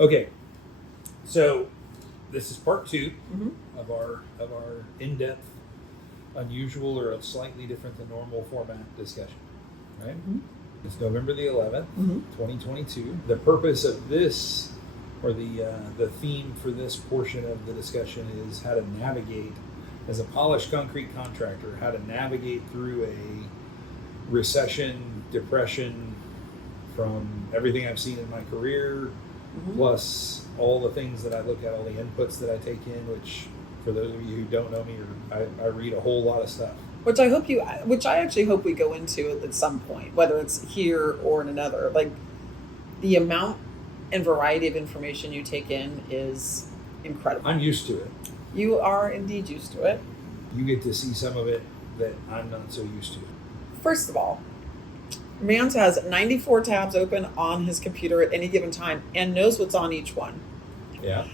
Okay, so this is part 2 Mhm. of our in-depth, unusual, or a slightly different than normal format discussion. Right? Mhm. It's November the 11th, Mhm. 2022. The purpose of this, or the theme for this portion of the discussion, is how to navigate, as a polished concrete contractor, how to navigate through a recession, depression, from everything I've seen in my career, Mhm. plus all the things that I look at, all the inputs that I take in, which, for those of you who don't know me, I read a whole lot of stuff. Which I actually hope we go into at some point, whether it's here or in another. Like, the amount and variety of information you take in is incredible. I'm used to it. You are indeed used to it. You get to see some of it that I'm not so used to. First of all, Mans has 94 tabs open on his computer at any given time and knows what's on each one. Yeah.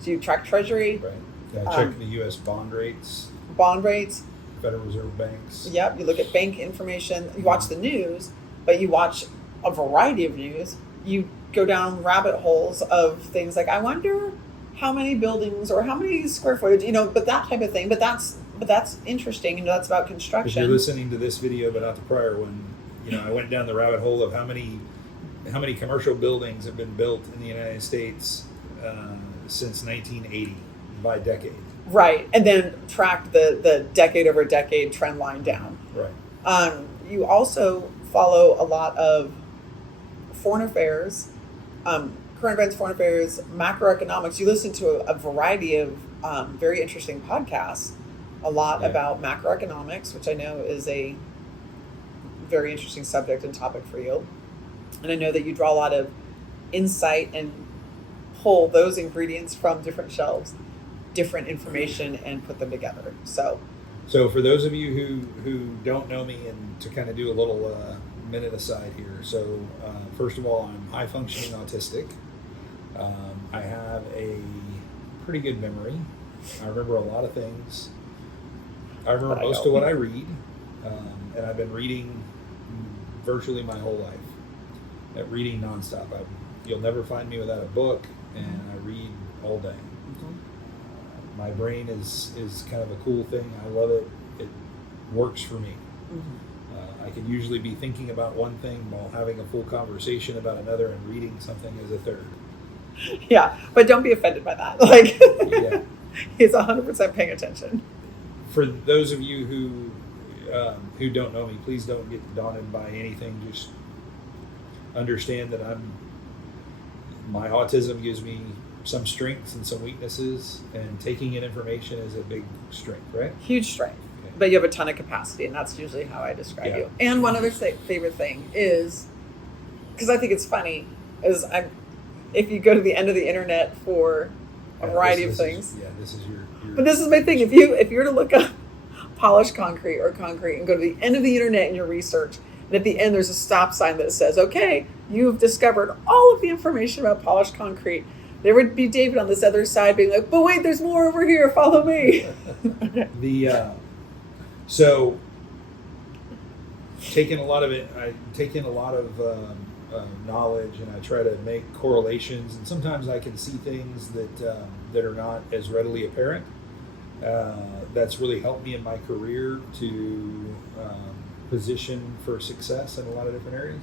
So you track Treasury, Right. Yeah, check the U.S. bond rates, bond rates. Federal Reserve banks. Yep. You look at bank information. You watch the news, but you watch a variety of news. You go down rabbit holes of things like, I wonder how many buildings or how many square footage, but that type of thing. But that's interesting. That's about construction. If you're listening to this video, but not the prior one, I went down the rabbit hole of how many commercial buildings have been built in the United States since 1980 by decade. Right, and then track the decade over decade trend line down. Right. You also follow a lot of foreign affairs, current events, foreign affairs, macroeconomics. You listen to a variety of very interesting podcasts, a lot about macroeconomics, which I know is a very interesting subject and topic for you. And I know that you draw a lot of insight and pull those ingredients from different shelves, different information, and put them together. So for those of you who don't know me, and to kind of do a little minute aside here. So first of all, I'm high functioning autistic. I have a pretty good memory. I remember a lot of things. I remember most of what I read, and I've been reading virtually my whole life. Reading nonstop. You'll never find me without a book, and I read all day. Mm-hmm. My brain is kind of a cool thing. I love it. It works for me. Mm-hmm. I can usually be thinking about one thing while having a full conversation about another, and reading something as a third. Yeah, but don't be offended by that. Like, Yeah. He's 100% paying attention. For those of you who don't know me, please don't get daunted by anything. Just understand that my autism gives me some strengths and some weaknesses, and taking in information is a big strength, right? Huge strength. Okay. But you have a ton of capacity, and that's usually how I describe you. And one other favorite thing is, because I think it's funny, is if you go to the end of the internet for a variety of things. This is your. But this is my thing. If you were to look up polished concrete or concrete and go to the end of the internet in your research, and at the end there's a stop sign that says, okay, you've discovered all of the information about polished concrete. There would be David on this other side being like, but wait, there's more over here, follow me. So taking a lot of it, I take in a lot of knowledge, and I try to make correlations, and sometimes I can see things that are not as readily apparent. That's really helped me in my career to position for success in a lot of different areas.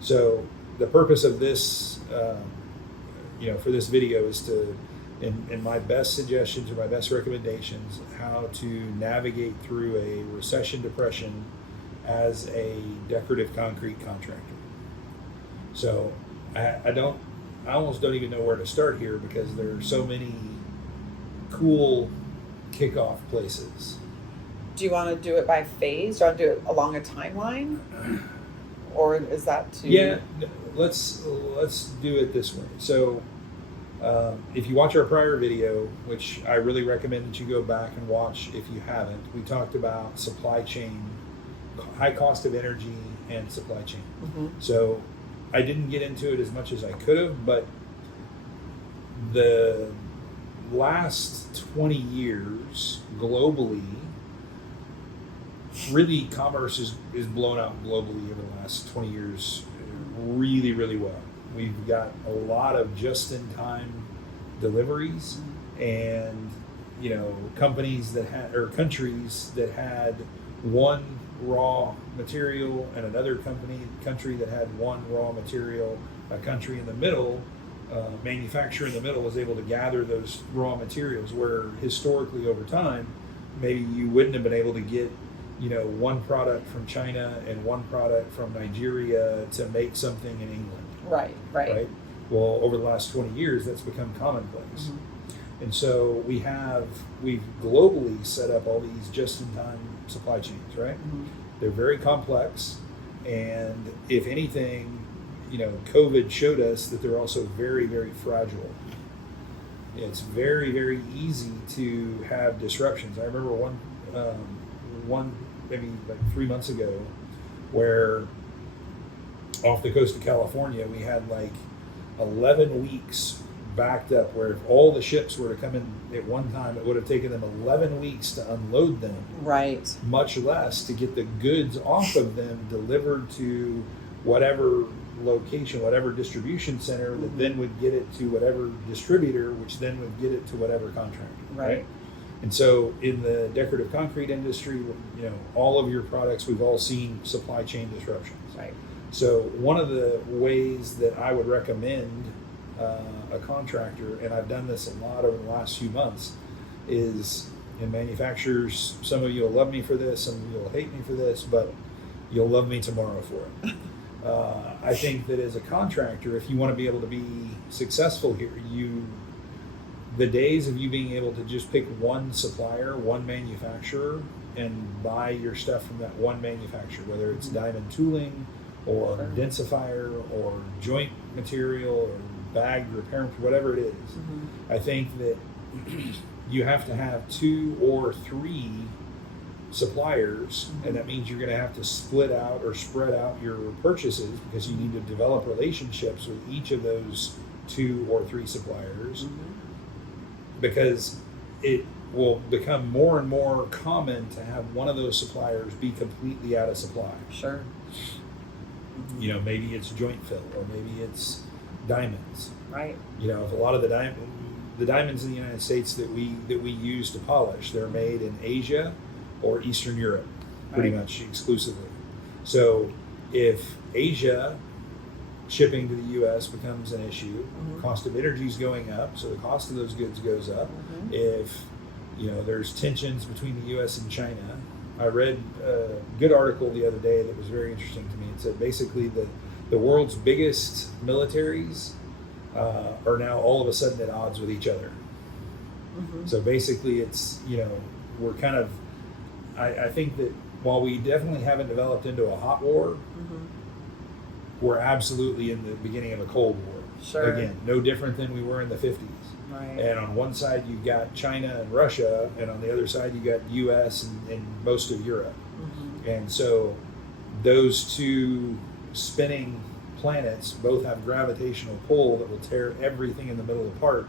So the purpose of this, for this video, is to, in my best suggestions or my best recommendations, how to navigate through a recession, depression as a decorative concrete contractor. So I almost don't even know where to start here, because there are so many cool kickoff places. Do you want to do it by phase? Do you want to do it along a timeline? Or is that too... Yeah, let's do it this way. So if you watch our prior video, which I really recommend that you go back and watch if you haven't, we talked about supply chain, high cost of energy, and supply chain. Mm-hmm. So I didn't get into it as much as I could have, but the last 20 years globally, really commerce is blown out globally over the last 20 years really, really well. We've got a lot of just-in-time deliveries, and companies that had, or countries that had one raw material, and another country that had one raw material. A country in the middle, manufacturer in the middle, was able to gather those raw materials, where historically over time maybe you wouldn't have been able to get one product from China and one product from Nigeria to make something in England. Right. Well, over the last 20 years, that's become commonplace. Mm-hmm. And so we've globally set up all these just-in-time supply chains, right? Mm-hmm. They're very complex, and if anything, COVID showed us that they're also very, very fragile. It's very, very easy to have disruptions. I remember one maybe like 3 months ago, where off the coast of California, we had like 11 weeks backed up, where if all the ships were to come in at one time, it would have taken them 11 weeks to unload them. Right. Much less to get the goods off of them delivered to whatever location, whatever distribution center, that then would get it to whatever distributor, which then would get it to whatever contractor. Right. And so in the decorative concrete industry, all of your products, we've all seen supply chain disruptions. Right. So one of the ways that I would recommend a contractor, and I've done this a lot over the last few months, is, in manufacturers, some of you will love me for this, some of you will hate me for this, but you'll love me tomorrow for it. I think that as a contractor, if you want to be able to be successful here, the days of you being able to just pick one supplier, one manufacturer, and buy your stuff from that one manufacturer, whether it's diamond tooling or densifier or joint material or bag repair, whatever it is, I think that you have to have 2 or 3 suppliers, and that means you're going to have to split out or spread out your purchases, because you need to develop relationships with each of those 2 or 3 suppliers, because it will become more and more common to have one of those suppliers be completely out of supply. Sure. Maybe it's joint fill, or maybe it's diamonds. Right. If a lot of the diamonds in the United States that we use to polish, they're made in Asia or Eastern Europe, pretty much exclusively. So if Asia shipping to the U.S. becomes an issue, cost of energy is going up, so the cost of those goods goes up. If there's tensions between the U.S. and China, I read a good article the other day that was very interesting to me. It said basically the world's biggest militaries are now all of a sudden at odds with each other. So basically, it's we're kind of, I think that while we definitely haven't developed into a hot war, we're absolutely in the beginning of a Cold War. Sure. Again, no different than we were in the 50s. Right. And on one side you've got China and Russia, and on the other side you got U.S. and most of Europe. And so those two spinning planets both have gravitational pull that will tear everything in the middle apart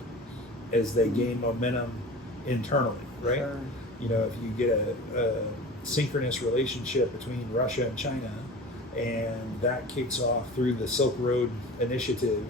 as they gain momentum internally, right? Sure. If you get a synchronous relationship between Russia and China, and that kicks off through the Silk Road Initiative,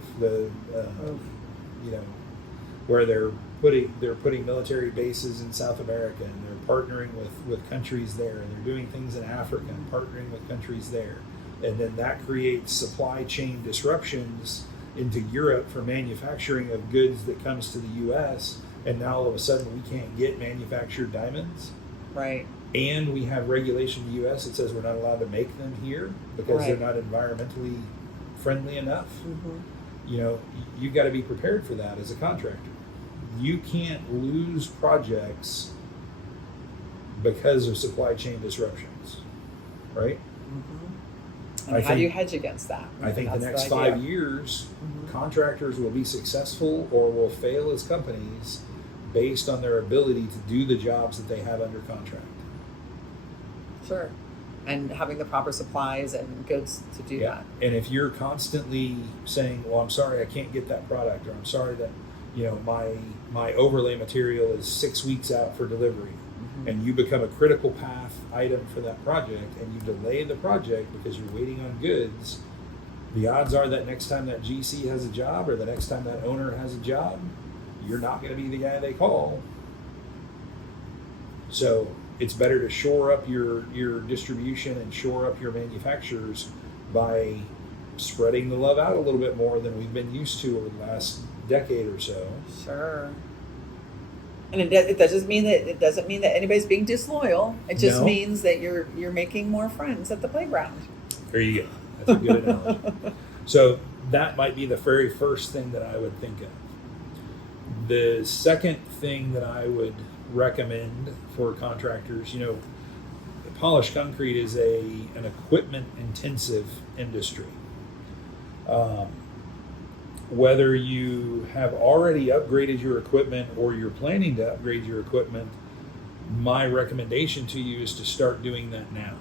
where they're putting military bases in South America, and they're partnering with countries there, and they're doing things in Africa and partnering with countries there, and then that creates supply chain disruptions into Europe for manufacturing of goods that comes to the U.S., and now all of a sudden we can't get manufactured diamonds. Right. And we have regulation in the U.S. that says we're not allowed to make them here because they're not environmentally friendly enough. You've got to be prepared for that as a contractor. You can't lose projects because of supply chain disruptions, right? And how do you hedge against that? I think the next 5 years, contractors will be successful or will fail as companies based on their ability to do the jobs that they have under contract. Sure. And having the proper supplies and goods to do that. And if you're constantly saying, well, I'm sorry, I can't get that product, or I'm sorry that, my overlay material is 6 weeks out for delivery, and you become a critical path item for that project, and you delay the project because you're waiting on goods, the odds are that next time that GC has a job or the next time that owner has a job, you're not going to be the guy they call. So it's better to shore up your distribution and shore up your manufacturers by spreading the love out a little bit more than we've been used to over the last decade or so. Sure. And it doesn't mean that anybody's being disloyal. It just means that you're making more friends at the playground. There you go. That's a good analogy. So that might be the very first thing that I would think of. The second thing that I would recommend for contractors, polished concrete is an equipment intensive industry. Whether you have already upgraded your equipment or you're planning to upgrade your equipment, my recommendation to you is to start doing that now.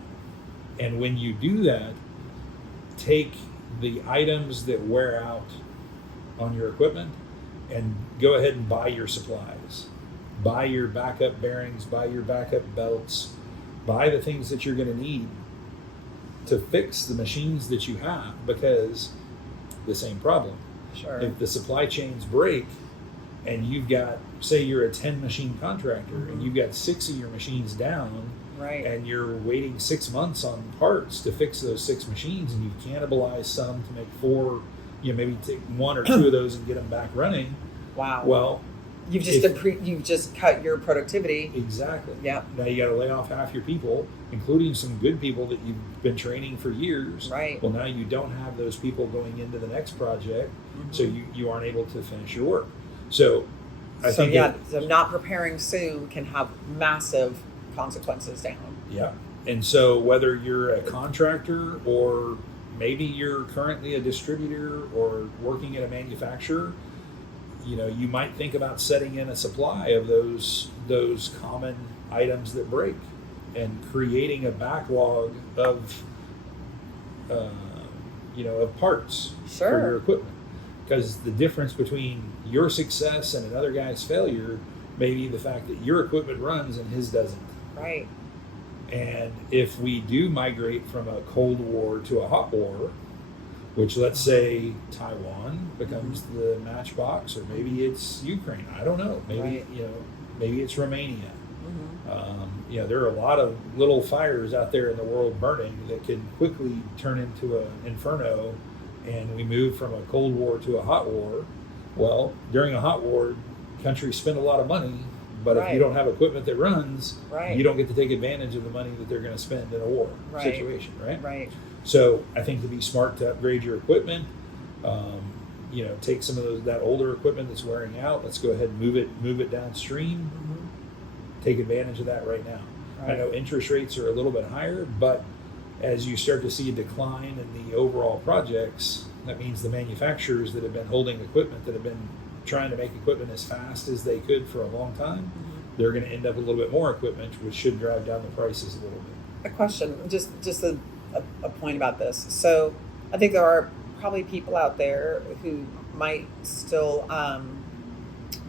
And when you do that, take the items that wear out on your equipment and go ahead and buy your supplies. Buy your backup bearings, buy your backup belts, buy the things that you're going to need to fix the machines that you have, because the same problem. Sure. If the supply chains break and you've got, say you're a 10 machine contractor and you've got 6 of your machines down, right, and you're waiting 6 months on parts to fix those 6 machines, and you cannibalize some to make 4, maybe take 1 or 2 of those and get them back running. Wow. Well, you've just cut your productivity. Exactly. Yeah. Now you got to lay off half your people, including some good people that you've been training for years. Right. Well, now you don't have those people going into the next project, so you aren't able to finish your work. So I think so not preparing soon can have massive consequences down. Yeah. And so whether you're a contractor or maybe you're currently a distributor or working at a manufacturer, you might think about setting in a supply of those common items that break and creating a backlog of parts for your equipment. Because the difference between your success and another guy's failure may be the fact that your equipment runs and his doesn't. Right. And if we do migrate from a Cold War to a hot war, which let's say Taiwan becomes the matchbox, or maybe it's Ukraine, I don't know. Maybe maybe it's Romania. There are a lot of little fires out there in the world burning that can quickly turn into an inferno, and we move from a Cold War to a hot war. Well, during a hot war, countries spend a lot of money. But if you don't have equipment that runs, you don't get to take advantage of the money that they're going to spend in a war situation, right? Right. So I think to be smart to upgrade your equipment, take some of that older equipment that's wearing out. Let's go ahead and move it downstream. Take advantage of that right now. Right. I know interest rates are a little bit higher, but as you start to see a decline in the overall projects, that means the manufacturers that have been holding equipment, that have been trying to make equipment as fast as they could for a long time, they're going to end up with a little bit more equipment, which should drive down the prices a little bit. A question, just a point about this. So I think there are probably people out there who might still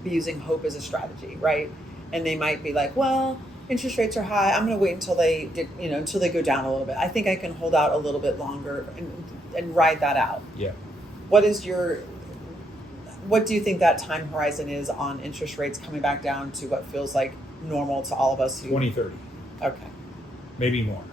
be using hope as a strategy, right? And they might be like, well, interest rates are high. I'm going to wait until they go down a little bit. I think I can hold out a little bit longer and ride that out. Yeah. What do you think that time horizon is on interest rates coming back down to what feels like normal to all of us? 2030. Okay. Maybe more.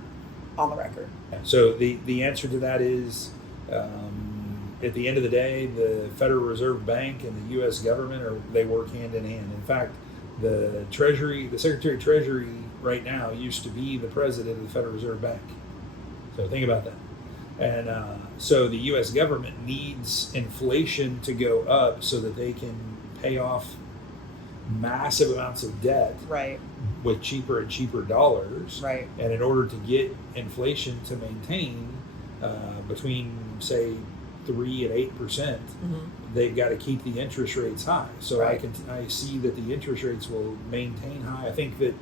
On the record. So the answer to that is, at the end of the day, the Federal Reserve Bank and the U.S. government they work hand in hand. In fact, the Secretary of Treasury right now used to be the president of the Federal Reserve Bank. So think about that. And so the U.S. government needs inflation to go up so that they can pay off massive amounts of debt with cheaper and cheaper dollars. Right. And in order to get inflation to maintain between, say, 3 and 8%, they've got to keep the interest rates high. So I see that the interest rates will maintain high. I think that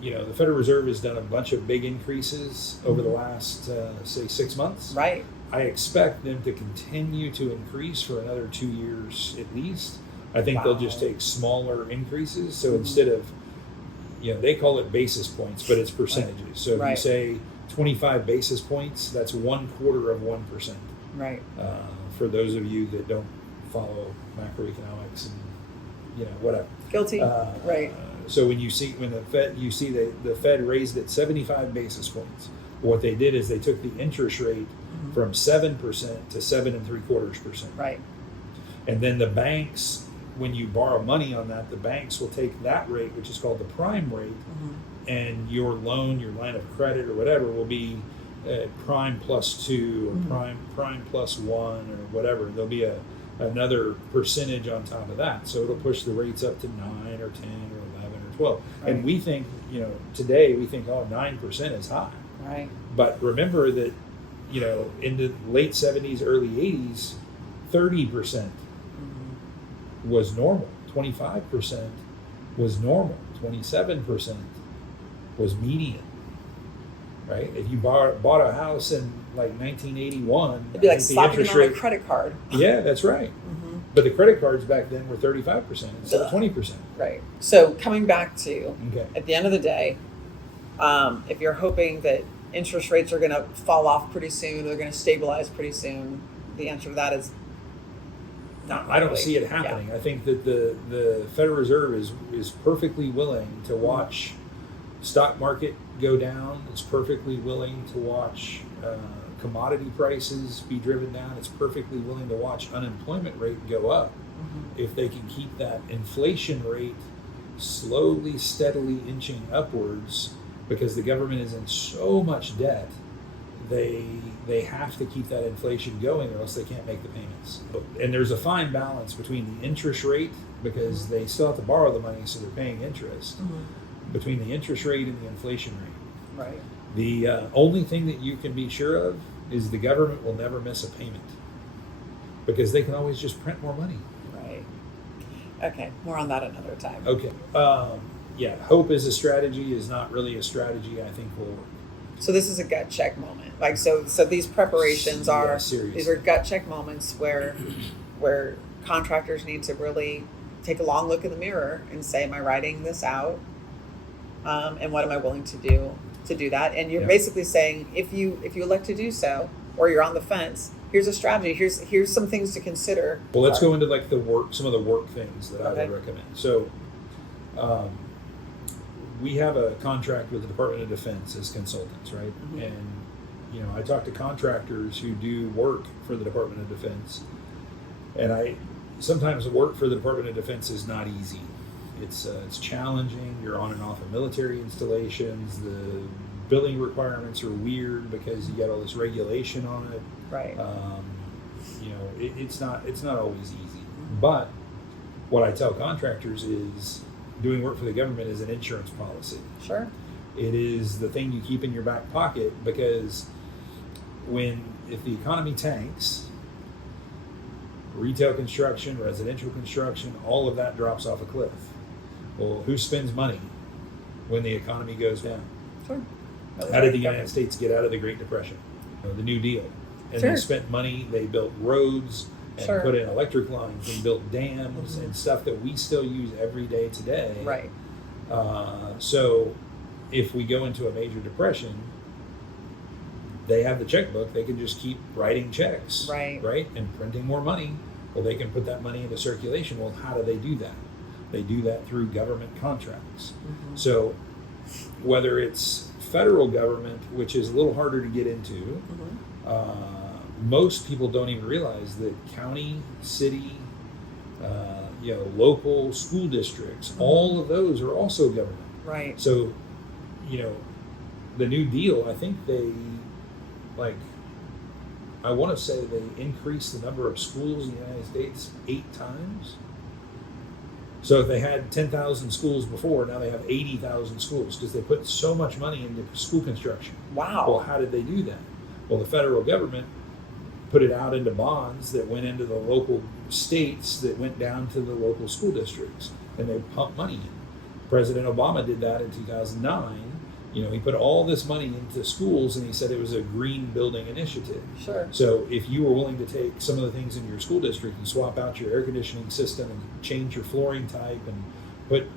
the Federal Reserve has done a bunch of big increases over the last, say, 6 months. Right. I expect them to continue to increase for another 2 years at least. I think they'll just take smaller increases. So instead of, they call it basis points, but it's percentages. So if you say 25 basis points, that's 1/4 of 1%. Right. For those of you that don't follow macroeconomics and whatever. Guilty. Right. So when the Fed raised it 75 basis points. What they did is they took the interest rate from 7% to 7.75%. Right. And then the banks, when you borrow money on that, the banks will take that rate, which is called the prime rate, and your loan, your line of credit, or whatever, will be prime +2 or prime +1 or whatever. There'll be another percentage on top of that, so it'll push the rates up to 9 or 10 or 11 or 12. Right. And we think, today we think, 9% is high. Right. But remember that, in the late 70s, early 80s, 30% was normal. 25% was normal. 27% was median. Right? If you bought a house in like 1981, it'd be like slapping it on a credit card. Yeah, that's right. But the credit cards back then were 35% instead of 20%. Right. So coming back to, at the end of the day, if you're hoping that interest rates are going to fall off pretty soon, they're going to stabilize pretty soon, the answer to that is not really. I don't see it happening. I think that the Federal Reserve is perfectly willing to watch stock market go down. It's perfectly willing to watch commodity prices be driven down. It's perfectly willing to watch unemployment rate go up if they can keep that inflation rate slowly, steadily inching upwards, because the government is in so much debt. They have to keep that inflation going, or else they can't make the payments. And there's a fine balance between the interest rate, because they still have to borrow the money, so they're paying interest, between the interest rate and the inflation rate. Right. The only thing that you can be sure of is the government will never miss a payment, because they can always just print more money. Right. Okay, more on that another time. Okay. Hope as a strategy is not really a strategy I think will work. So this is a gut check moment. Like so these preparations are these are gut check moments where contractors need to really take a long look in the mirror and say, am I writing this out? And what am I willing to do that? And you're basically saying, if you elect to do so, or you're on the fence, here's a strategy. Here's some things to consider. Well, let's go into like some of the work things that I would recommend. So, we have a contract with the Department of Defense as consultants, right? And I talk to contractors who do work for the Department of Defense, and sometimes the work for the Department of Defense is not easy. It's challenging. You're on and off of military installations. The billing requirements are weird because you got all this regulation on it. Right. It's not always easy. But what I tell contractors is doing work for the government is an insurance policy. Sure. It is the thing you keep in your back pocket, because if the economy tanks, retail construction, residential construction, all of that drops off a cliff. Well, who spends money when the economy goes down? Sure. How did the United States get out of the Great Depression? The New Deal. And they spent money, they built roads and put in electric lines and built dams and stuff that we still use every day today. Right. So if we go into a major depression, they have the checkbook. They can just keep writing checks. Right? And printing more money. Well, they can put that money into circulation. Well, how do they do that? They do that through government contracts. So whether it's federal government, which is a little harder to get into, most people don't even realize that county, city, local school districts, all of those are also government. Right. So, the New Deal, I think I want to say they increased the number of schools in the United States 8 times. So if they had 10,000 schools before, now they have 80,000 schools, because they put so much money into school construction. Wow. Well, how did they do that? Well, the federal government put it out into bonds that went into the local states that went down to the local school districts, and they pumped money in. President Obama did that in 2009. He put all this money into schools, and he said it was a green building initiative. Sure. So if you were willing to take some of the things in your school district and swap out your air conditioning system and change your flooring type and put,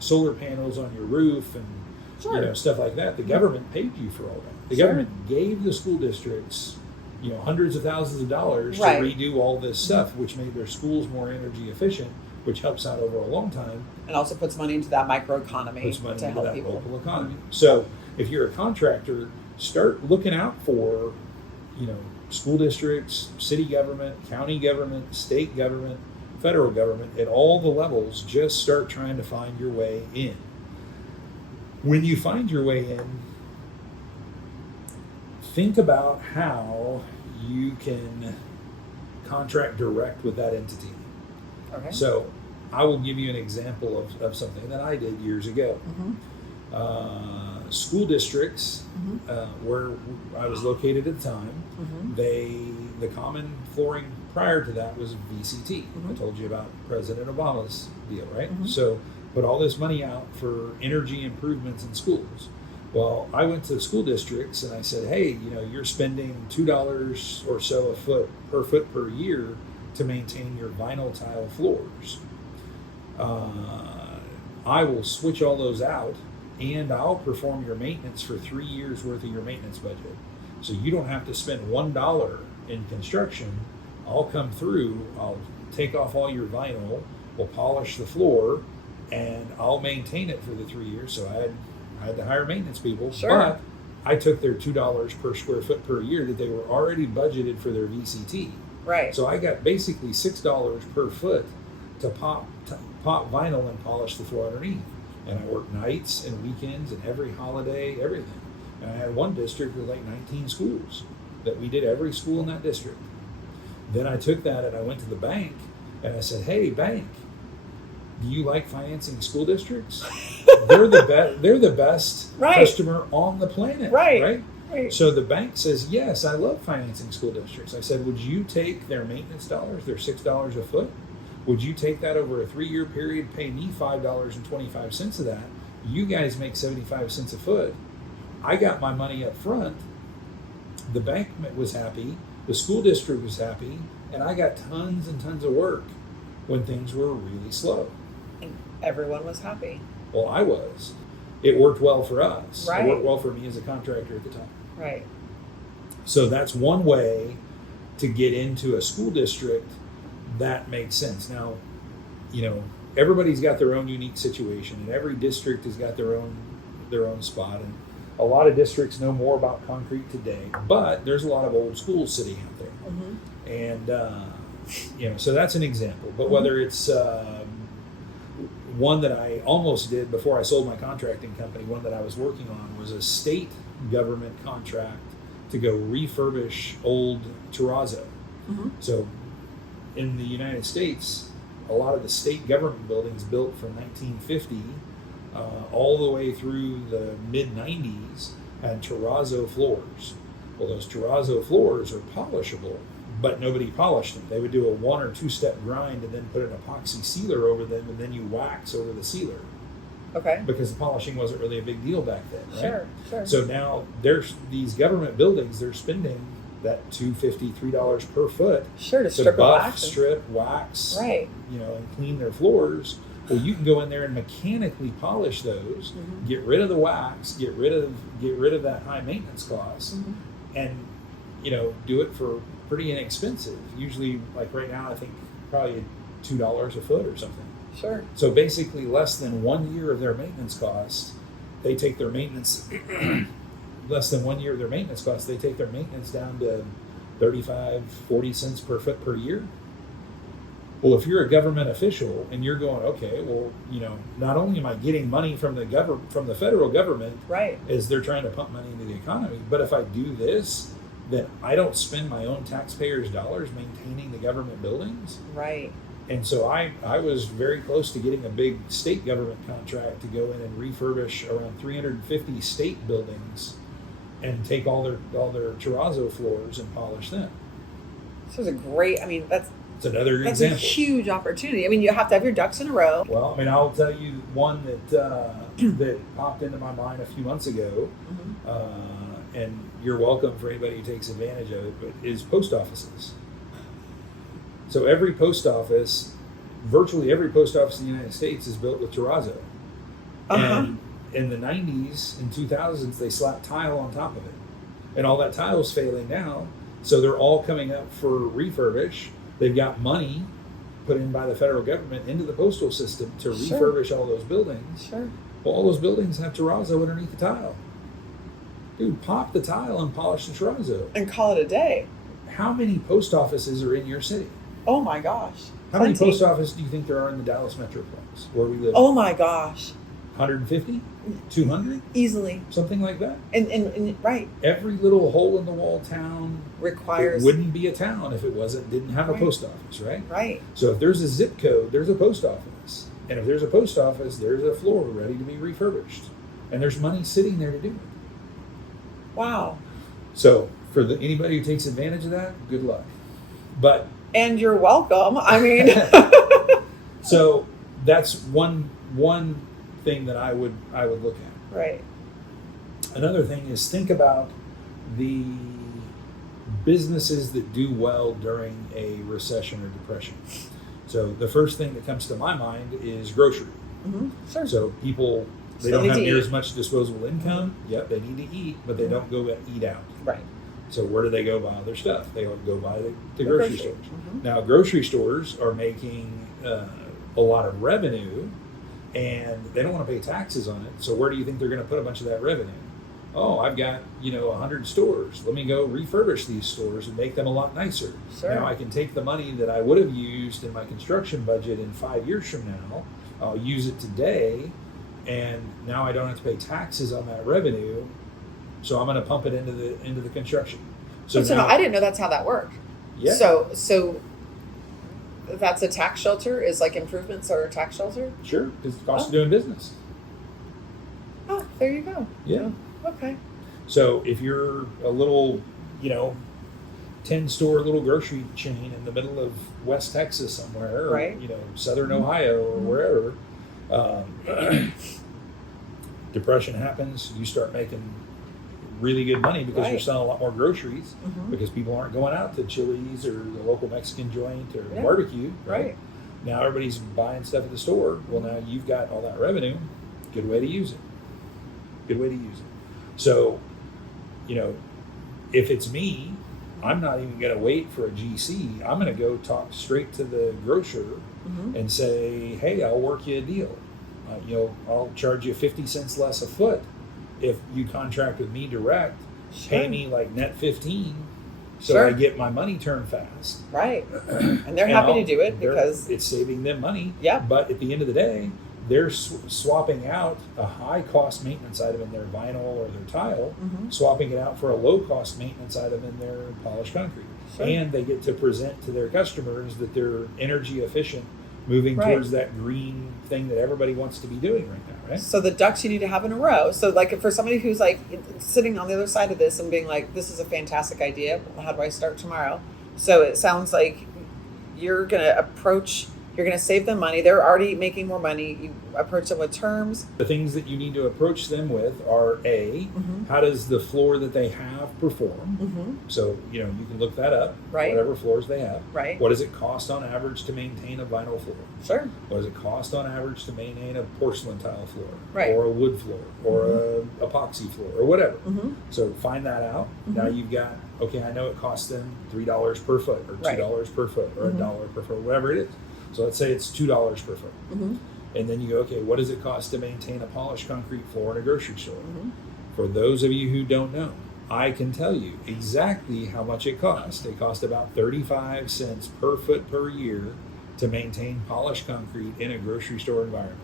solar panels on your roof and stuff like that, the government paid you for all that. The Sure. government gave the school districts, hundreds of thousands of dollars Right. to redo all this stuff, which made their schools more energy efficient, which helps out over a long time. And also puts money into that microeconomy Puts money to into help that people. local economy. So if you're a contractor, start looking out for, school districts, city government, county government, state government, federal government, at all the levels. Just start trying to find your way in. When you find your way in, think about how you can contract direct with that entity. Okay. So I will give you an example of something that I did years ago. School districts, where I was located at the time, the common flooring prior to that was VCT. I told you about President Obama's deal, right? So put all this money out for energy improvements in schools. Well, I went to school districts and I said, hey, you're spending $2 or so a foot per year to maintain your vinyl tile floors. I will switch all those out and I'll perform your maintenance for 3 years worth of your maintenance budget. So you don't have to spend $1 in construction. I'll come through, I'll take off all your vinyl, we'll polish the floor, and I'll maintain it for the 3 years. So I had to hire maintenance people, Sure. but I took their $2 per square foot per year that they were already budgeted for their VCT. Right. So I got basically $6 per foot to pop vinyl and polish the floor underneath. And I worked nights and weekends and every holiday, everything. And I had one district with like 19 schools that we did every school in that district. Then I took that and I went to the bank and I said, hey, bank, do you like financing school districts? They're the best Right. customer on the planet. Right. So the bank says, yes, I love financing school districts. I said, would you take their maintenance dollars, their $6 a foot? Would you take that over a 3-year period, pay me $5.25 of that? You guys make 75 cents a foot. I got my money up front. The bank was happy. The school district was happy. And I got tons and tons of work when things were really slow. And everyone was happy. Well, I was. It worked well for us. Right. It worked well for me as a contractor at the time. Right. So that's one way to get into a school district that makes sense. Now, everybody's got their own unique situation, and every district has got their own spot. And a lot of districts know more about concrete today, but there's a lot of old schools sitting out there. And so that's an example. But whether it's one that I almost did before I sold my contracting company, one that I was working on was a state government contract to go refurbish old terrazzo. So in the United States, a lot of the state government buildings built from 1950 all the way through the mid-90s had terrazzo floors. Well, those terrazzo floors are polishable, but nobody polished them. They would do a 1 or 2 step grind and then put an epoxy sealer over them, and then you wax over the sealer. Okay. Because the polishing wasn't really a big deal back then, right? Sure. So now there's these government buildings, they're spending that $2.50, $3 per foot Sure, to to strip and buff, wax. strip, wax, Right. and clean their floors. Well, you can go in there and mechanically polish those, Mhm. get rid of the wax, get rid of that high maintenance cost, and do it for pretty inexpensive. Usually, like right now, I think probably $2 a foot or something. Sure. So basically, less than 1 year of their maintenance costs, they take their maintenance. Less than 1 year of their maintenance costs, they take their maintenance down to 35, 40 cents per foot per year. Well, if you're a government official and you're going, okay, well, not only am I getting money from the federal government, Right. as they're trying to pump money into the economy, but if I do this, then I don't spend my own taxpayers' dollars maintaining the government buildings. Right. And so I was very close to getting a big state government contract to go in and refurbish around 350 state buildings and take all their terrazzo floors and polish them. This is a great. I mean, that's Another That's example. a huge opportunity. I mean, you have to have your ducks in a row. Well, I'll tell you one that popped into my mind a few months ago, and you're welcome for anybody who takes advantage of it, but is post offices. So virtually every post office in the United States is built with terrazzo. And in the 90s and 2000s, they slapped tile on top of it. and all that tile's failing now. So they're all coming up for refurbish. They've got money put in by the federal government into the postal system to refurbish all those buildings. Sure. Well, all those buildings have terrazzo underneath the tile. Dude, pop the tile and polish the terrazzo. And call it a day. How many post offices are in your city? Oh my gosh. How many post offices do you think there are in the Dallas Metroplex where we live? Oh my gosh. 150? 200? Easily. Something like that. And right. Every little hole in the wall town Requires. it wouldn't be a town if it didn't have a Right. post office, right? Right. So if there's a zip code, there's a post office. And if there's a post office, there's a floor ready to be refurbished. And there's money sitting there to do it. Wow. So for anybody who takes advantage of that, good luck. But And you're welcome. I mean, so that's one thing that I would look at. right. Another thing is think about the businesses that do well during a recession or depression. So the first thing that comes to my mind is grocery. Mm-hmm. Sure. So people, they Still don't need have to near eat. as much disposable income. Yep, they need to eat, but they don't go eat out. Right. So where do they go buy their stuff? They go buy the grocery stores. Mhm. Now, grocery stores are making a lot of revenue, and they don't want to pay taxes on it. So where do you think they're going to put a bunch of that revenue? Oh, I've got 100 stores. Let me go refurbish these stores and make them a lot nicer. Sure. Now I can take the money that I would have used in my construction budget in 5 years from now. I'll use it today, and now I don't have to pay taxes on that revenue. So I'm going to pump it into the construction. So no, I didn't know that's how that worked. Yeah. So that's a tax shelter. Is like improvements are a tax shelter. Sure, because it's the cost of doing business. Oh, there you go. Yeah. Okay. So if you're a little, 10-store little grocery chain in the middle of West Texas somewhere, or, Right. Southern Ohio or wherever, depression happens, you start making really good money because you're Right. selling a lot more groceries Mhm. because people aren't going out to Chili's or the local Mexican joint or Yeah. barbecue. Right. Now everybody's buying stuff at the store. Well, now you've got all that revenue. Good way to use it. Good way to use it. So, if it's me, I'm not even going to wait for a GC. I'm going to go talk straight to the grocer Mhm. and say, hey, I'll work you a deal. I'll charge you 50 cents less a foot if you contract with me direct. Pay Sure. me like net 15 so Sure. I get my money turned fast. Right. And they're happy to do it because it's saving them money. Yeah. But at the end of the day, they're swapping out a high cost maintenance item in their vinyl or their tile, Mhm. swapping it out for a low cost maintenance item in their polished concrete. Sure. And they get to present to their customers that they're energy efficient, moving Right. towards that green thing that everybody wants to be doing right now, right? So the ducks you need to have in a row. So like for somebody who's like sitting on the other side of this and being like, this is a fantastic idea. How do I start tomorrow? So it sounds like you're going to save them money. They're already making more money. You approach them with terms. The things that you need to approach them with are Mhm. how does the floor that they have perform? Mm-hmm. So, you can look that up, Right. whatever floors they have. Right. What does it cost on average to maintain a vinyl floor? Sure. What does it cost on average to maintain a porcelain tile floor? Right. Or a wood floor? Or a epoxy floor? Or whatever. Mm-hmm. So find that out. Mhm. Now you've got, okay, I know it costs them $3 per foot or $2 per foot or Mhm. $1 per foot, whatever it is. So let's say it's $2 per foot. Mm-hmm. And then you go, okay, what does it cost to maintain a polished concrete floor in a grocery store? Mm-hmm. For those of you who don't know, I can tell you exactly how much it costs. It costs about 35 cents per foot per year to maintain polished concrete in a grocery store environment.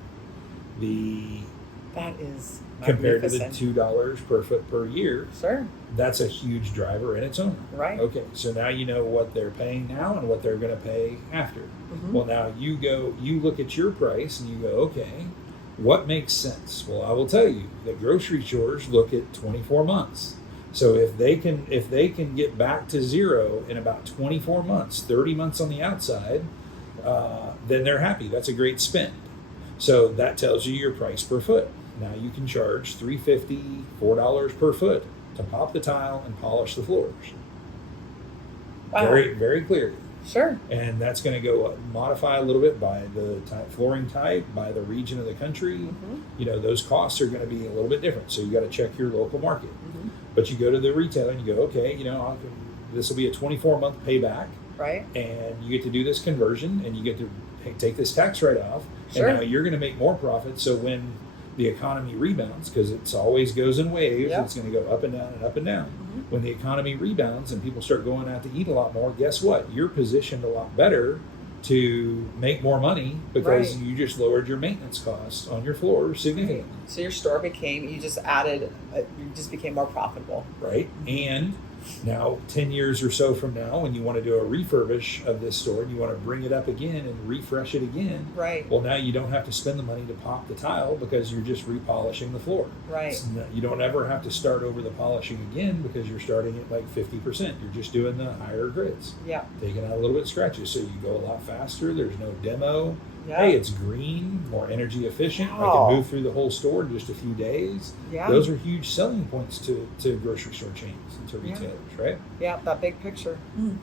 That is Compared to the magnificent. $2 per foot per year, Sure. that's a huge driver in its own. Right. Okay, so now you know what they're paying now and what they're going to pay after. Mhm. Well, now you look at your price and you go, okay, what makes sense? Well, I will tell you that grocery stores look at 24 months. So if they can get back to zero in about 24 months, 30 months on the outside, then they're happy. That's a great spend. So that tells you your price per foot. Now you can charge $3.50, $4 per foot to pop the tile and polish the floors. Wow. Very, very clearly. Sure. And that's going to go modify a little bit by the flooring type, by the region of the country. Mhm. Those costs are going to be a little bit different. So you got to check your local market. Mhm. But you go to the retailer and you go, okay, this will be a 24-month payback, Right. and you get to do this conversion, and you get to take this tax write-off, Sure. and now you're going to make more profit. So when the economy rebounds, because it always goes in waves, Yep. it's going to go up and down and up and down. Mm-hmm. When the economy rebounds and people start going out to eat a lot more, guess what? You're positioned a lot better to make more money because Right. you just lowered your maintenance costs on your floor significantly. So your store you just became more profitable. Right? And now, 10 years or so from now, when you want to do a refurbish of this store and you want to bring it up again and refresh it again, Right. well, now you don't have to spend the money to pop the tile because you're just repolishing the floor. Right. You don't ever have to start over the polishing again because you're starting at like 50%. You're just doing the higher grits, Yeah. taking out a little bit of scratches. So you go a lot faster. There's no demo. Yeah. Hey, it's green, more energy efficient. I Wow. can move through the whole store in just a few days. Yeah. Those are huge selling points to grocery store chains and to Yeah. retailers, right? Yeah. That big picture.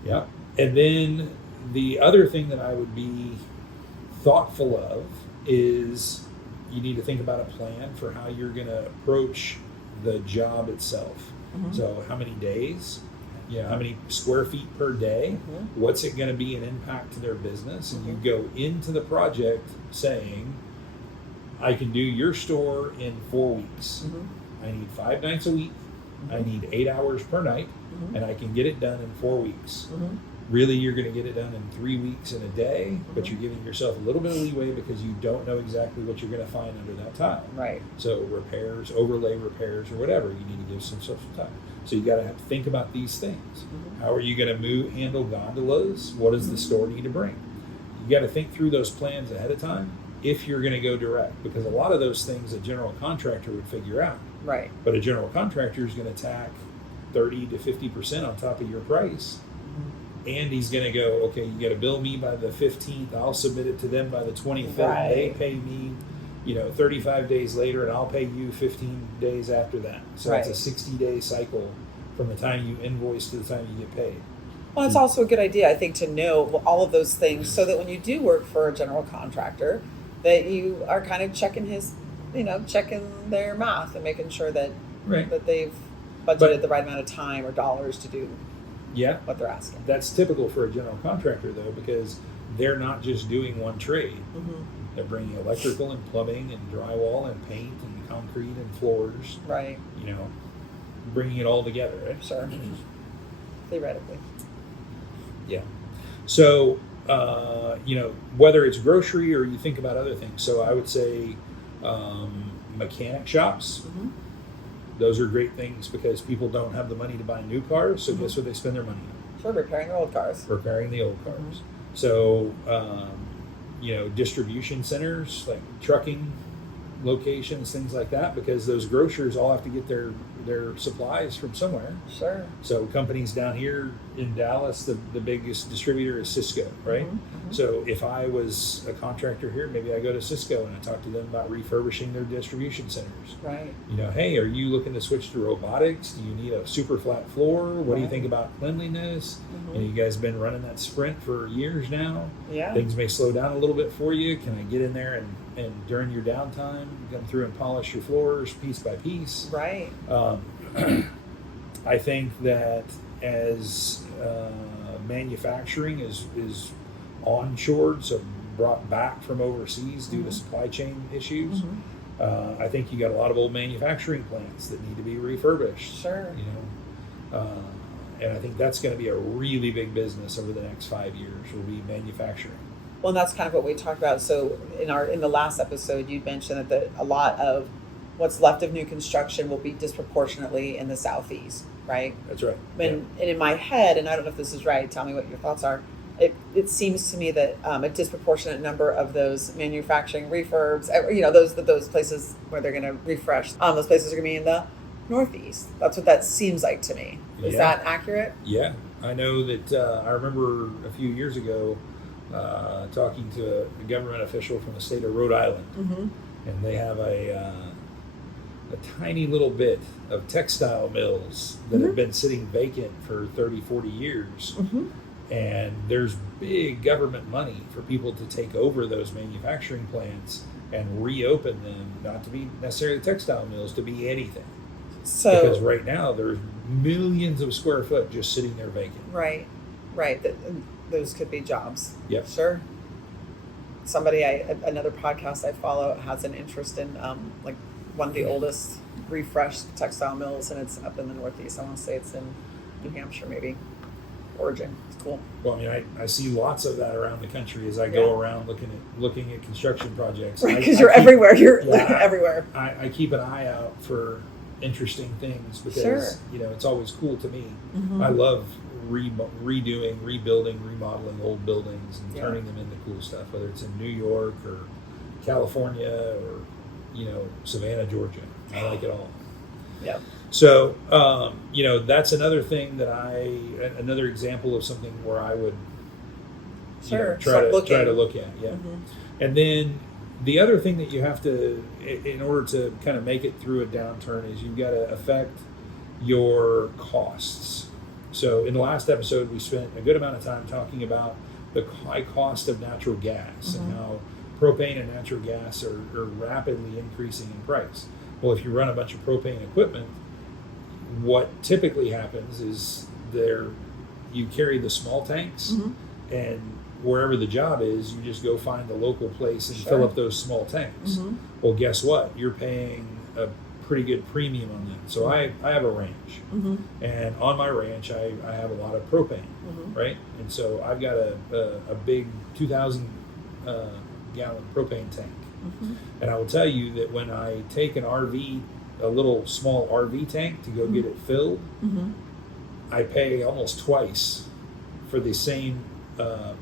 Yeah. And then the other thing that I would be thoughtful of is you need to think about a plan for how you're going to approach the job itself. Mhm. So how many days? How many square feet per day? Mhm. What's it going to be an impact to their business? And you go into the project saying, I can do your store in 4 weeks. Mhm. I need 5 nights a week. I need 8 hours per night, Mhm. and I can get it done in 4 weeks. Mhm. Really, you're going to get it done in 3 weeks in a day, but Mhm. you're giving yourself a little bit of leeway because you don't know exactly what you're going to find under that tile. Right. So repairs, overlay repairs, or whatever, you need to give some social time. So you got to have to think about these things. Mhm. How are you going to handle gondolas? What does the store need to bring? You got to think through those plans ahead of time if you're going to go direct, because a lot of those things a general contractor would figure out. Right. But a general contractor is going to tack 30 to 50% on top of your price. And he's going to go, okay, you got to bill me by the 15th. I'll submit it to them by the 25th. Right. They pay me, 35 days later, and I'll pay you 15 days after that. So it's a Right. 60-day cycle from the time you invoice to the time you get paid. Well, it's also a good idea, I think, to know all of those things so that when you do work for a general contractor, that you are kind of checking checking their math and making sure that Right. that they've budgeted the right amount of time or dollars to do Yeah. what they're asking. That's typical for a general contractor, though, because they're not just doing one trade. Mm-hmm. They're bringing electrical and plumbing and drywall and paint and concrete and floors, Right. bringing it all together, right? Sure. Theoretically. Yeah. So, whether it's grocery or you think about other things. So I would say mechanic shops. Mm-hmm. Those are great things because people don't have the money to buy new cars. So Mhm. guess what they spend their money on? Sure, repairing their old cars. Repairing the old cars. So, distribution centers, like trucking locations, things like that, because those grocers all have to get their supplies from somewhere. Sure. So companies down here in Dallas, the biggest distributor is Cisco, right? Mhm, mhm. So if I was a contractor here, maybe I go to Cisco and I talk to them about refurbishing their distribution centers. Right. Hey, are you looking to switch to robotics? Do you need a super flat floor? What do you Right. think about cleanliness? Mhm. You guys been running that sprint for years now. Yeah. Things may slow down a little bit for you. Can I get in there and during your downtime, come through and polish your floors piece by piece? Right. I think that as manufacturing is onshored, so brought back from overseas due to Mhm. supply chain issues, Mhm. I think you got a lot of old manufacturing plants that need to be refurbished. Sure. And I think that's going to be a really big business over the next 5 years. Will be manufacturing. Well, and that's kind of what we talked about. So in the last episode, you mentioned that a lot of what's left of new construction will be disproportionately in the Southeast, right? That's right. And in my head, and I don't know if this is right, tell me what your thoughts are. It seems to me that a disproportionate number of those manufacturing refurbs, those places where they're going to refresh, those places are going to be in the Northeast. That's what that seems like to me. Is Yeah. that accurate? Yeah, I know that. I remember a few years ago talking to a government official from the state of Rhode Island, Mm-hmm. and they have a tiny little bit of textile mills that have been sitting vacant for 30, 40 years. Mm-hmm. And there's big government money for people to take over those manufacturing plants and reopen them, not to be necessarily textile mills, to be anything. Because So right now there's millions of square foot just sitting there vacant. Right. Those could be jobs. Yep. Sure. Another podcast I follow has an interest in like one of the oldest refreshed textile mills, and it's up in the Northeast. I want to say it's in New Hampshire, maybe. Oregon. It's cool. Well, I mean, I see lots of that around the country as I go around looking at construction projects. Right, because you're everywhere. You're everywhere. I keep an eye out for interesting things because it's always cool to me. Mm-hmm. I love redoing, rebuilding, remodeling old buildings and turning them into cool stuff, whether it's in New York or California or Savannah, Georgia. I like it all. Yeah. So that's another thing that another example of something where I would try to look at. Yeah. Mm-hmm. And then the other thing that you have to, in order to kind of make it through a downturn, is you've got to affect your costs. So in the last episode, we spent a good amount of time talking about the high cost of natural gas and how propane and natural gas are rapidly increasing in price. Well, if you run a bunch of propane equipment, what typically happens is you carry the small tanks, and wherever the job is, you just go find the local place and fill up those small tanks. Mm-hmm. Well, guess what? You're paying a pretty good premium on that. So I have a ranch, and on my ranch I have a lot of propane, right? And so I've got a big 2,000 gallon propane tank, and I will tell you that when I take a little small RV tank to go get it filled, I pay almost twice for the same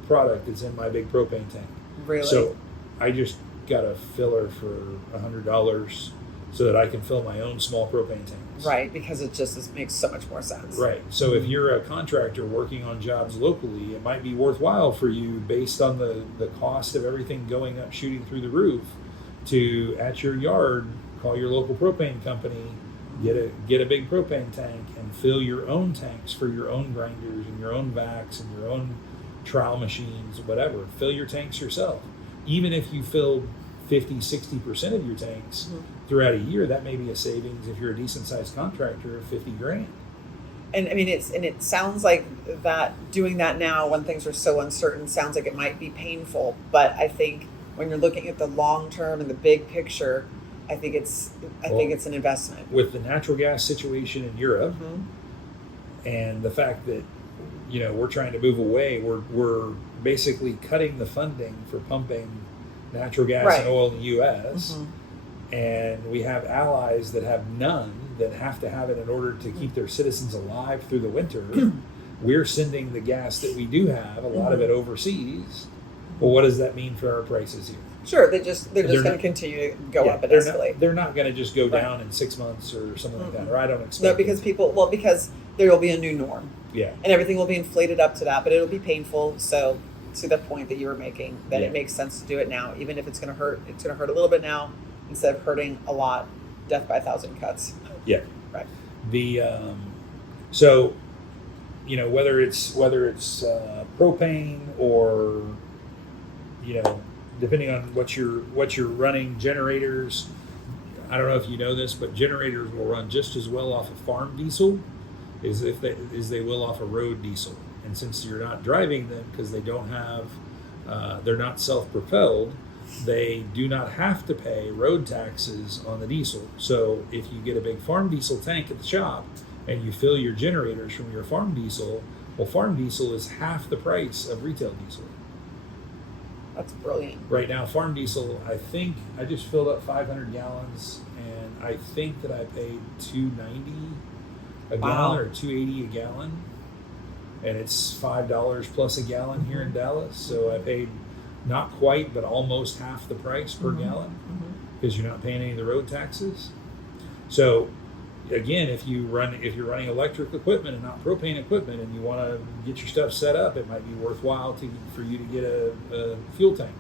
product that's in my big propane tank. Really? So I just got a filler for $100 so that I can fill my own small propane tanks. Right, because it makes so much more sense. Right. So if you're a contractor working on jobs locally, it might be worthwhile for you, based on the cost of everything going up, shooting through the roof, to, at your yard, call your local propane company, get a big propane tank, and fill your own tanks for your own grinders and your own vacs and your own trowel machines, whatever. Fill your tanks yourself. Even if you filled 50-60% of your tanks throughout a year, that may be a savings, if you're a decent sized contractor, of $50,000. And I mean, it sounds like that doing that now when things are so uncertain sounds like it might be painful, but I think when you're looking at the long term and the big picture, I think it's an investment. With the natural gas situation in Europe, and the fact that we're trying to move away, we're basically cutting the funding for pumping natural gas and oil in the U.S. And we have allies that have none, that have to have it in order to keep their citizens alive through the winter. We're sending the gas that we do have, a lot of it overseas. Well, what does that mean for our prices here? Sure, they're just going to continue to go up and escalate. They're not going to just go down in 6 months or something like that, or I don't expect. No, because because there will be a new norm. Yeah. And everything will be inflated up to that, but it'll be painful. So to the point that you were making, that it makes sense to do it now, even if it's going to hurt. It's going to hurt a little bit now instead of hurting a lot. Death by 1,000 cuts. Yeah. Right. The so whether it's propane or depending on what you're running, generators. I don't know if you know this, but generators will run just as well off of farm diesel as they will off of road diesel. And since you're not driving them because they don't have, they're not self-propelled, they do not have to pay road taxes on the diesel. So if you get a big farm diesel tank at the shop and you fill your generators from your farm diesel, well, farm diesel is half the price of retail diesel. That's brilliant. Right now, farm diesel, I think I just filled up 500 gallons, and I think that I paid $2.90 a gallon or $2.80 a gallon, and it's $5 plus a gallon here in Dallas. So I paid not quite, but almost half the price per gallon, because you're not paying any of the road taxes. So again, if you're running electric equipment and not propane equipment, and you want to get your stuff set up, it might be worthwhile for you to get a fuel tank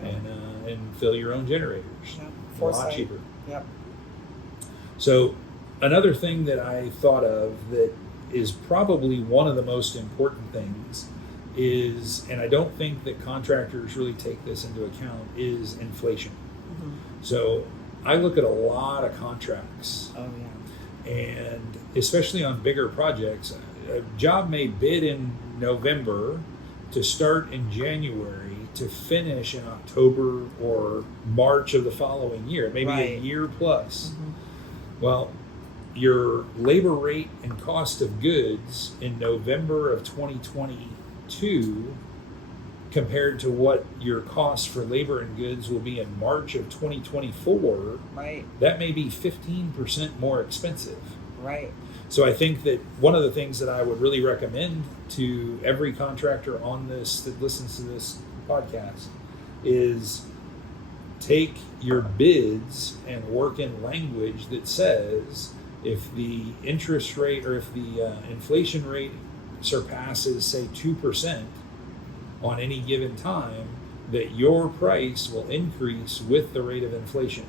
and fill your own generators. A lot cheaper. Yep. So another thing that I thought of that is probably one of the most important things is, and I don't think that contractors really take this into account, is inflation. So I look at a lot of contracts. Oh yeah. And especially on bigger projects, a job may bid in November to start in January to finish in October or March of the following year, maybe a year plus. Well, your labor rate and cost of goods in November of 2022 compared to what your cost for labor and goods will be in March of 2024, that may be 15% more expensive. Right. So I think that one of the things that I would really recommend to every contractor on this that listens to this podcast is take your bids and work in language that says if the interest rate or if the inflation rate surpasses, say, 2% on any given time, that your price will increase with the rate of inflation.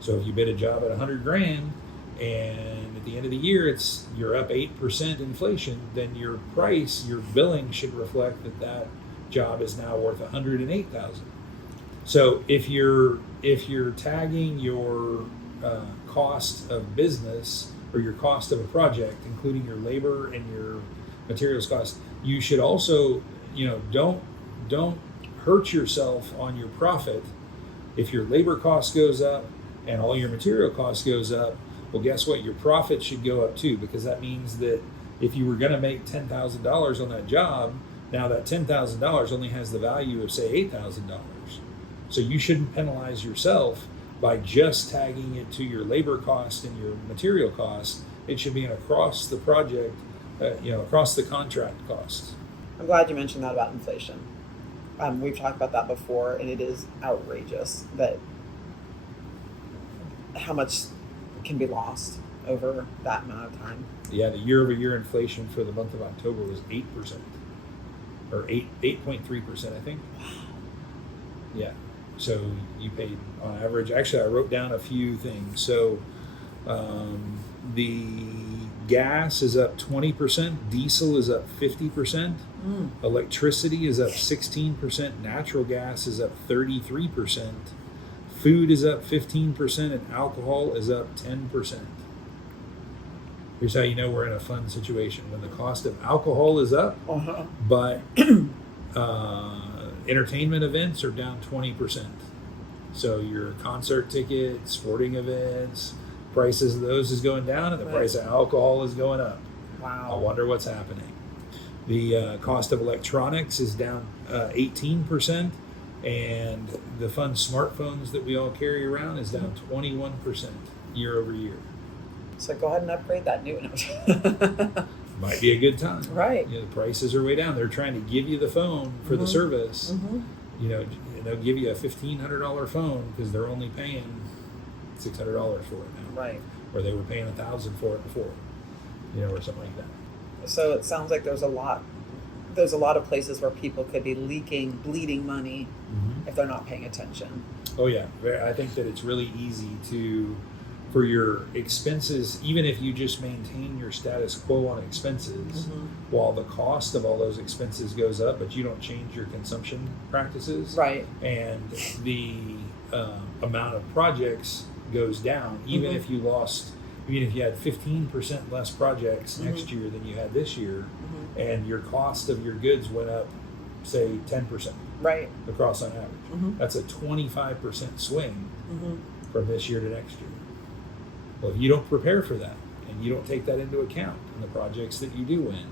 So if you bid a job at 100 grand and at the end of the year you're up 8% inflation, then your price, your billing should reflect that job is now worth 108,000. So if you're tagging your cost of business or your cost of a project, including your labor and your materials cost, you should also, don't hurt yourself on your profit. If your labor cost goes up and all your material cost goes up, well, guess what? Your profit should go up too, because that means that if you were going to make $10,000 on that job, now that $10,000 only has the value of, say, $8,000. So you shouldn't penalize yourself by just tagging it to your labor cost and your material cost. It should be an across the project, across the contract cost. I'm glad you mentioned that about inflation. We've talked about that before, and it is outrageous that how much can be lost over that amount of time. Yeah, the year-over-year inflation for the month of October was 8%, or 8.3%, I think. Wow. Yeah. So you paid on average. Actually, I wrote down a few things. So the gas is up 20%, diesel is up 50%, electricity is up 16%, natural gas is up 33%, food is up 15%, and alcohol is up 10%. Here's how you know we're in a fun situation. When the cost of alcohol is up, but entertainment events are down 20%. So your concert tickets, sporting events, prices of those is going down, and the price of alcohol is going up. Wow. I wonder what's happening. The cost of electronics is down 18%, and the fun smartphones that we all carry around is down 21% year over year. So go ahead and upgrade that new one. Might be a good time. Right. The prices are way down. They're trying to give you the phone for the service. They'll give you a $1,500 phone because they're only paying $600 for it now. Right. Or they were paying $1,000 for it before, or something like that. So it sounds like there's a lot of places where people could be bleeding money if they're not paying attention. Oh yeah, I think that it's really easy for your expenses, even if you just maintain your status quo on expenses, while the cost of all those expenses goes up, but you don't change your consumption practices. Right. And the amount of projects goes down, even if you had 15% less projects next year than you had this year, and your cost of your goods went up, say, 10%. Right. Across on average. That's a 25% swing from this year to next year. Well, if you don't prepare for that and you don't take that into account in the projects that you do win,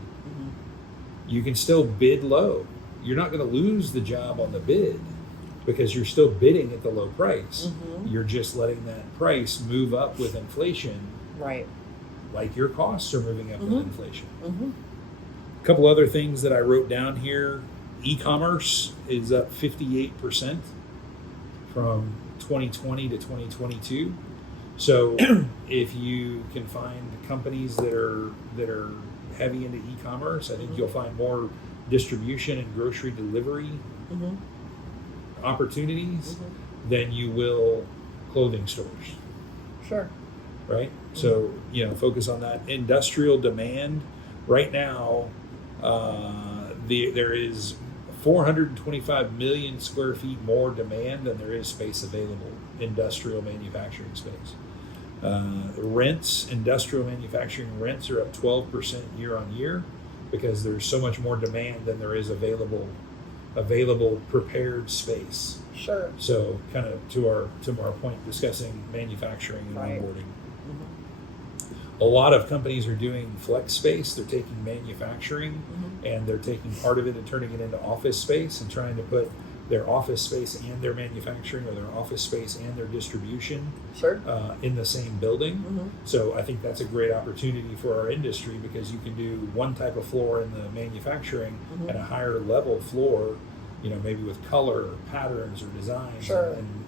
you can still bid low. You're not going to lose the job on the bid because you're still bidding at the low price. You're just letting that price move up with inflation. Right. Like your costs are moving up with inflation. A couple other things that I wrote down here. E-commerce is up 58% from 2020 to 2022. So if you can find companies that are heavy into e-commerce, I think you'll find more distribution and grocery delivery opportunities than you will clothing stores. Sure. Right? So, focus on that. Industrial demand right now, there is 425 million square feet more demand than there is space available, industrial manufacturing space. Rents, industrial manufacturing rents are up 12% year on year because there's so much more demand than there is available prepared space. Sure. So kind of to our point, discussing manufacturing and Right. onboarding. Mm-hmm. A lot of companies are doing flex space. They're taking manufacturing Mm-hmm. and they're taking part of it and turning it into office space and trying to put their office space and their manufacturing, or their office space and their distribution Sure. in the same building. Mm-hmm. So I think that's a great opportunity for our industry, because you can do one type of floor in the manufacturing Mm-hmm. and a higher level floor, maybe with color or patterns or designs. Sure. And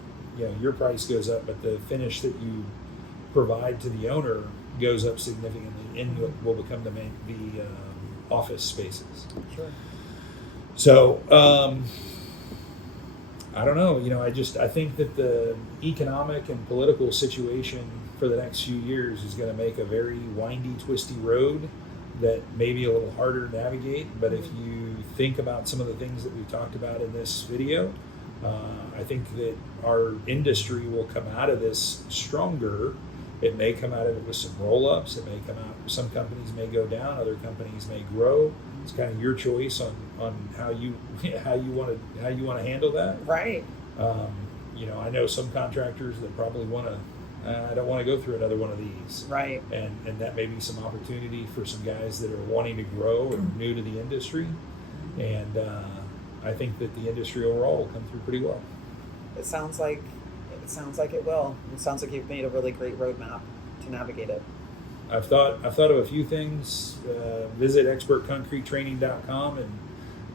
your price goes up, but the finish that you provide to the owner goes up significantly, and will become the office spaces. Sure. So I don't know. I think that the economic and political situation for the next few years is going to make a very windy, twisty road that may be a little harder to navigate. But if you think about some of the things that we've talked about in this video, I think that our industry will come out of this stronger. It may come out of it with some roll-ups. It may come out. Some companies may go down. Other companies may grow. It's kind of your choice on how you want to handle that. Right. I know some contractors that probably want to. I don't want to go through another one of these. Right. And that may be some opportunity for some guys that are wanting to grow and new to the industry. And I think that the industry overall will come through pretty well. It sounds like it will. It sounds like you've made a really great roadmap to navigate it. I've thought of a few things. Visit expertconcretetraining.com, and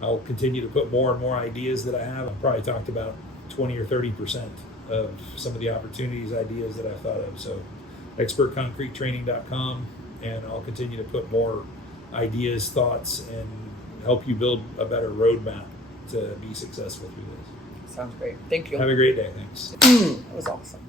I'll continue to put more and more ideas that I have. I've probably talked about 20 or 30% of some of the opportunities, ideas that I've thought of. So expertconcretetraining.com, and I'll continue to put more ideas, thoughts, and help you build a better roadmap to be successful through this. Sounds great. Thank you. Have a great day. Thanks. That was awesome.